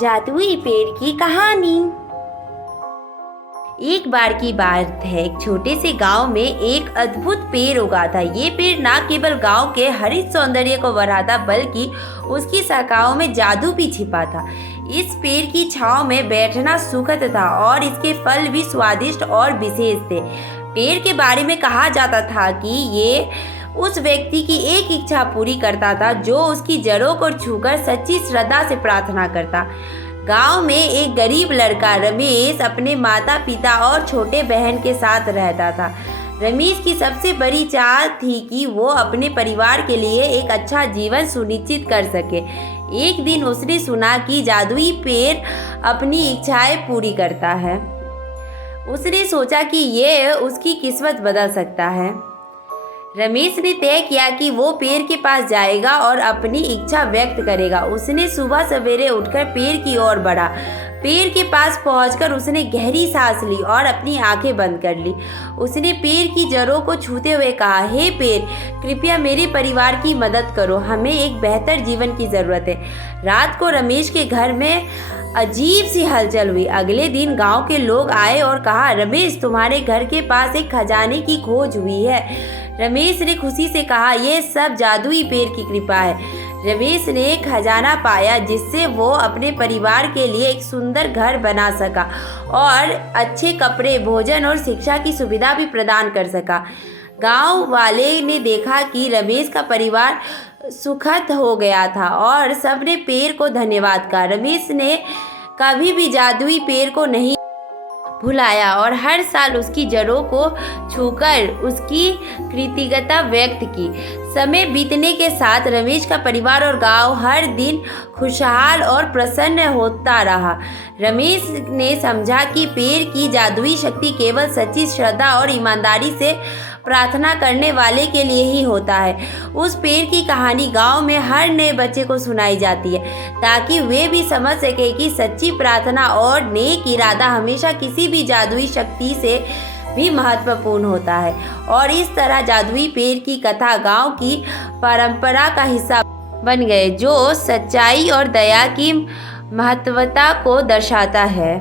जादुई पेड़ की कहानी। एक बार की बात है, एक छोटे से गांव में एक अद्भुत पेड़ उगा था। ये पेड़ न केवल गांव के हरित सौंदर्य को बढ़ाता बल्कि उसकी शाखाओं में जादू भी छिपा था। इस पेड़ की छांव में बैठना सुखद था और इसके फल भी स्वादिष्ट और विशेष थे। पेड़ के बारे में कहा जाता था कि ये उस व्यक्ति की एक इच्छा पूरी करता था जो उसकी जड़ों को छूकर सच्ची श्रद्धा से प्रार्थना करता। गांव में एक गरीब लड़का रमेश अपने माता पिता और छोटे बहन के साथ रहता था। रमेश की सबसे बड़ी चाह थी कि वो अपने परिवार के लिए एक अच्छा जीवन सुनिश्चित कर सके। एक दिन उसने सुना कि जादुई पेड़ अपनी इच्छाएं पूरी करता है। उसने सोचा कि ये उसकी किस्मत बदल सकता है। रमेश ने तय किया कि वो पेड़ के पास जाएगा और अपनी इच्छा व्यक्त करेगा। उसने सुबह सवेरे उठकर पेड़ की ओर बढ़ा। पेड़ के पास पहुंचकर उसने गहरी सांस ली और अपनी आंखें बंद कर ली। उसने पेड़ की जड़ों को छूते हुए कहा, हे पेड़, कृपया मेरे परिवार की मदद करो, हमें एक बेहतर जीवन की ज़रूरत है। रात को रमेश के घर में अजीब सी हलचल हुई। अगले दिन गांव के लोग आए और कहा, रमेश, तुम्हारे घर के पास एक खजाने की खोज हुई है। रमेश ने खुशी से कहा, यह सब जादुई पेड़ की कृपा है। रमेश ने खजाना पाया जिससे वो अपने परिवार के लिए एक सुंदर घर बना सका और अच्छे कपड़े, भोजन और शिक्षा की सुविधा भी प्रदान कर सका। गांव वाले ने देखा कि रमेश का परिवार सुखद हो गया था और सबने पेड़ को धन्यवाद कहा। रमेश ने कभी भी जादुई पेड़ को नहीं भुलाया और हर साल उसकी जड़ों को छूकर उसकी कृतज्ञता व्यक्त की। समय बीतने के साथ रमेश का परिवार और गांव हर दिन खुशहाल और प्रसन्न होता रहा। रमेश ने समझा कि पेड़ की जादुई शक्ति केवल सच्ची श्रद्धा और ईमानदारी से प्रार्थना करने वाले के लिए ही होता है। उस पेड़ की कहानी गांव में हर नए बच्चे को सुनाई जाती है ताकि वे भी समझ सके कि सच्ची प्रार्थना और नेक इरादा हमेशा किसी भी जादुई शक्ति से भी महत्वपूर्ण होता है। और इस तरह जादुई पेड़ की कथा गांव की परंपरा का हिस्सा बन गए जो सच्चाई और दया की महत्वता को दर्शाता है।